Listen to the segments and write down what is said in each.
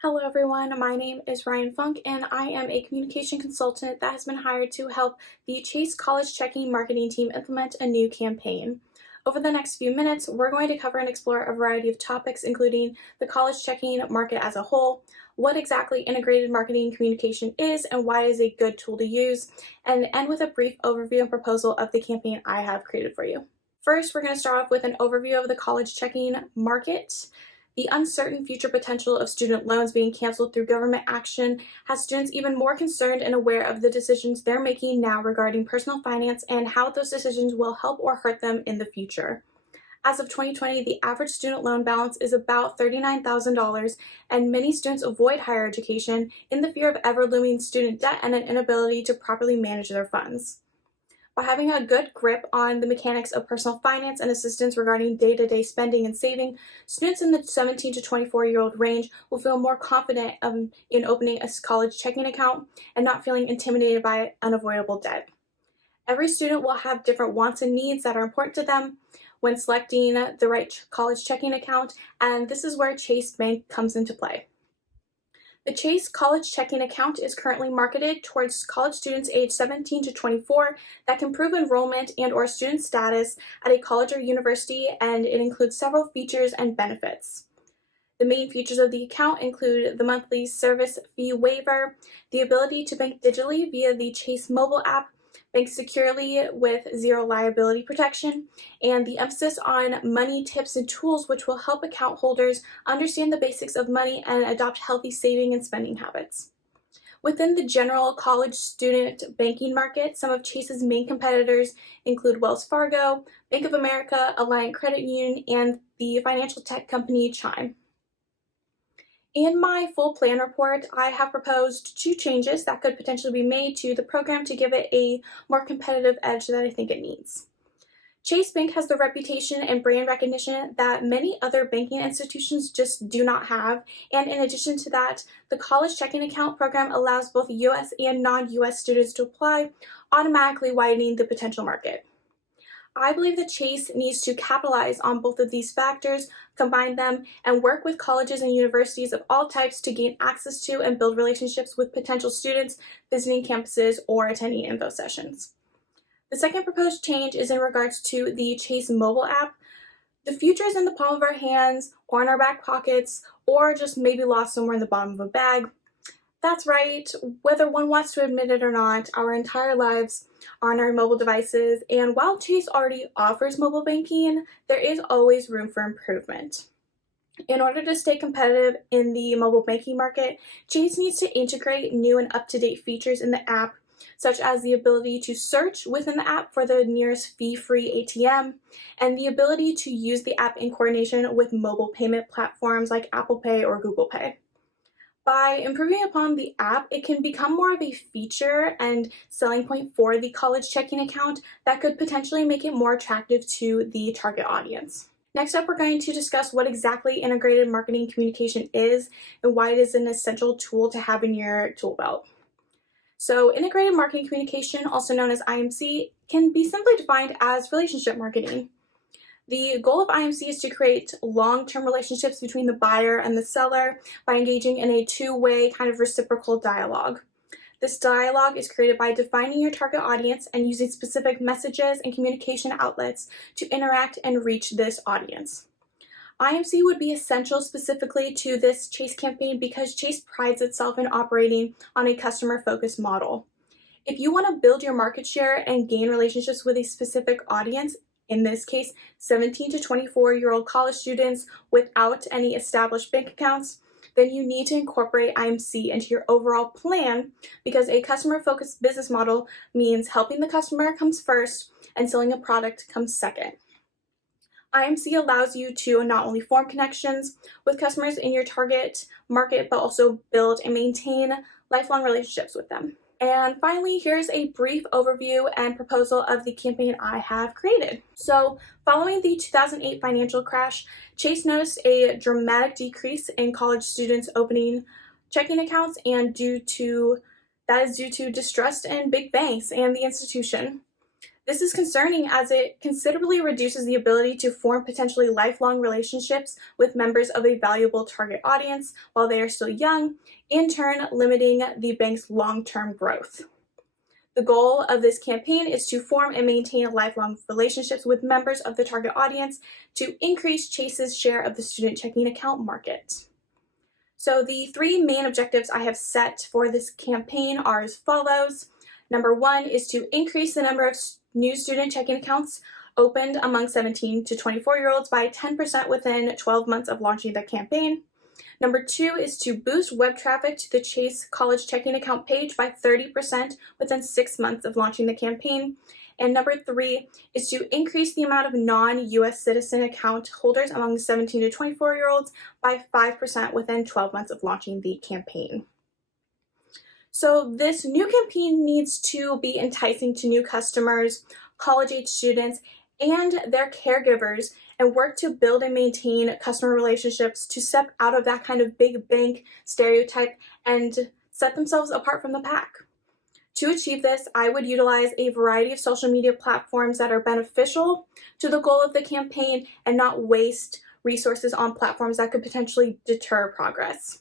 Hello everyone, my name is Ryan Funk and I am a communication consultant that has been hired to help the Chase College Checking marketing team implement a new campaign. Over the next few minutes, we're going to cover and explore a variety of topics including the college checking market as a whole, what exactly integrated marketing communication is and why it is a good tool to use, and end with a brief overview and proposal of the campaign I have created for you. First, we're going to start off with an overview of the college checking market. The uncertain future potential of student loans being canceled through government action has students even more concerned and aware of the decisions they're making now regarding personal finance and how those decisions will help or hurt them in the future. As of 2020, the average student loan balance is about $39,000, and many students avoid higher education in the fear of ever-looming student debt and an inability to properly manage their funds. By having a good grip on the mechanics of personal finance and assistance regarding day-to-day spending and saving, students in the 17 to 24-year-old range will feel more confident in opening a college checking account and not feeling intimidated by unavoidable debt. Every student will have different wants and needs that are important to them when selecting the right college checking account, and this is where Chase Bank comes into play. The Chase College Checking Account is currently marketed towards college students aged 17 to 24 that can prove enrollment and/or student status at a college or university, and it includes several features and benefits. The main features of the account include the monthly service fee waiver, the ability to bank digitally via the Chase mobile app, bank securely with zero liability protection, and the emphasis on money tips and tools which will help account holders understand the basics of money and adopt healthy saving and spending habits. Within the general college student banking market, some of Chase's main competitors include Wells Fargo, Bank of America, Alliant Credit Union, and the financial tech company Chime. In my full plan report, I have proposed 2 changes that could potentially be made to the program to give it a more competitive edge that I think it needs. Chase Bank has the reputation and brand recognition that many other banking institutions just do not have, and in addition to that, the college checking account program allows both US and non-US students to apply, automatically widening the potential market. I believe that Chase needs to capitalize on both of these factors, combine them, and work with colleges and universities of all types to gain access to and build relationships with potential students visiting campuses or attending info sessions. The second proposed change is in regards to the Chase mobile app. The future is in the palm of our hands, or in our back pockets, or just maybe lost somewhere in the bottom of a bag. That's right, whether one wants to admit it or not, our entire lives are on our mobile devices, and while Chase already offers mobile banking, there is always room for improvement. In order to stay competitive in the mobile banking market, Chase needs to integrate new and up-to-date features in the app, such as the ability to search within the app for the nearest fee-free ATM, and the ability to use the app in coordination with mobile payment platforms like Apple Pay or Google Pay. By improving upon the app, it can become more of a feature and selling point for the college checking account that could potentially make it more attractive to the target audience. Next up, we're going to discuss what exactly integrated marketing communication is and why it is an essential tool to have in your tool belt. So, integrated marketing communication, also known as IMC, can be simply defined as relationship marketing. The goal of IMC is to create long-term relationships between the buyer and the seller by engaging in a two-way kind of reciprocal dialogue. This dialogue is created by defining your target audience and using specific messages and communication outlets to interact and reach this audience. IMC would be essential specifically to this Chase campaign because Chase prides itself in operating on a customer-focused model. If you want to build your market share and gain relationships with a specific audience, in this case, 17 to 24-year-old college students without any established bank accounts, then you need to incorporate IMC into your overall plan because a customer-focused business model means helping the customer comes first and selling a product comes second. IMC allows you to not only form connections with customers in your target market, but also build and maintain lifelong relationships with them. And finally, here's a brief overview and proposal of the campaign I have created. So, following the 2008 financial crash, Chase noticed a dramatic decrease in college students opening checking accounts, and that is due to distrust in big banks and the institution. This is concerning as it considerably reduces the ability to form potentially lifelong relationships with members of a valuable target audience while they are still young, in turn limiting the bank's long-term growth. The goal of this campaign is to form and maintain lifelong relationships with members of the target audience to increase Chase's share of the student checking account market. So the three main objectives I have set for this campaign are as follows. Number one is to increase the number of new student checking accounts opened among 17 to 24-year-olds by 10% within 12 months of launching the campaign. Number two is to boost web traffic to the Chase College checking account page by 30% within 6 months of launching the campaign. And number three is to increase the amount of non-US citizen account holders among 17 to 24-year-olds by 5% within 12 months of launching the campaign. So this new campaign needs to be enticing to new customers, college-age students, and their caregivers, and work to build and maintain customer relationships to step out of that kind of big bank stereotype and set themselves apart from the pack. To achieve this, I would utilize a variety of social media platforms that are beneficial to the goal of the campaign and not waste resources on platforms that could potentially deter progress.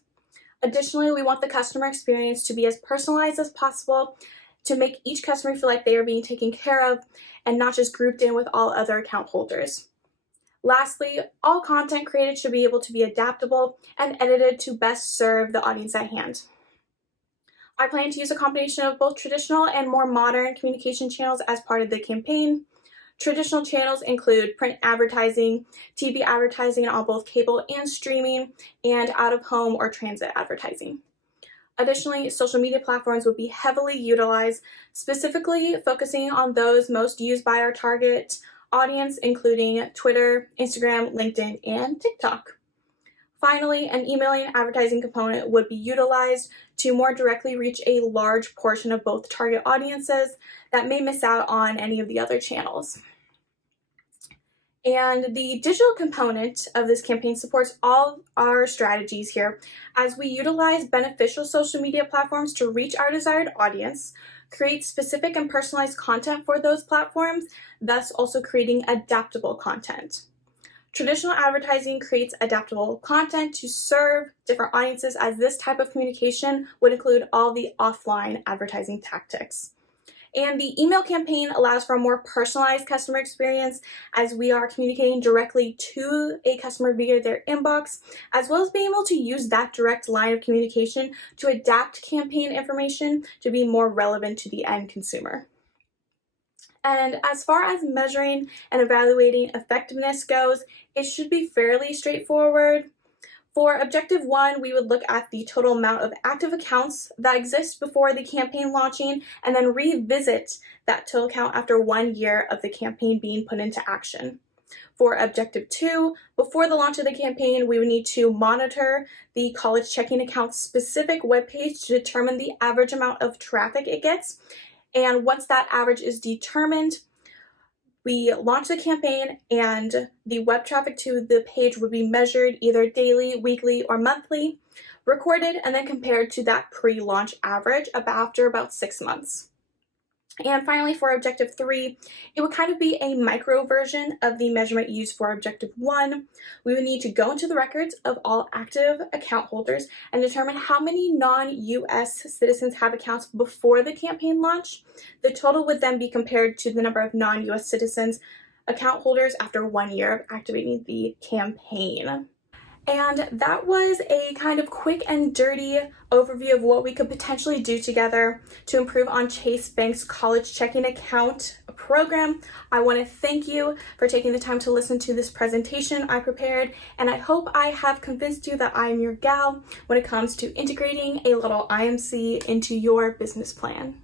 Additionally, we want the customer experience to be as personalized as possible to make each customer feel like they are being taken care of and not just grouped in with all other account holders. Lastly, all content created should be able to be adaptable and edited to best serve the audience at hand. I plan to use a combination of both traditional and more modern communication channels as part of the campaign. Traditional channels include print advertising, TV advertising on both cable and streaming, and out-of-home or transit advertising. Additionally, social media platforms will be heavily utilized, specifically focusing on those most used by our target audience, including Twitter, Instagram, LinkedIn, and TikTok. Finally, an emailing and advertising component would be utilized to more directly reach a large portion of both target audiences that may miss out on any of the other channels. And the digital component of this campaign supports all our strategies here as we utilize beneficial social media platforms to reach our desired audience, create specific and personalized content for those platforms, thus also creating adaptable content. Traditional advertising creates adaptable content to serve different audiences, as this type of communication would include all the offline advertising tactics. And the email campaign allows for a more personalized customer experience as we are communicating directly to a customer via their inbox, as well as being able to use that direct line of communication to adapt campaign information to be more relevant to the end consumer. And as far as measuring and evaluating effectiveness goes, it should be fairly straightforward. For objective one, we would look at the total amount of active accounts that exist before the campaign launching and then revisit that total count after 1 year of the campaign being put into action. For objective two, before the launch of the campaign, we would need to monitor the college checking account's specific webpage to determine the average amount of traffic it gets. And once that average is determined, we launch the campaign and the web traffic to the page would be measured either daily, weekly, or monthly, recorded, and then compared to that pre-launch average after about 6 months. And finally, for objective three, it would kind of be a micro version of the measurement used for objective one. We would need to go into the records of all active account holders and determine how many non-US citizens have accounts before the campaign launch. The total would then be compared to the number of non-US citizens account holders after 1 year of activating the campaign. And that was a kind of quick and dirty overview of what we could potentially do together to improve on Chase Bank's college checking account program. I want to thank you for taking the time to listen to this presentation I prepared, and I hope I have convinced you that I am your gal when it comes to integrating a little IMC into your business plan.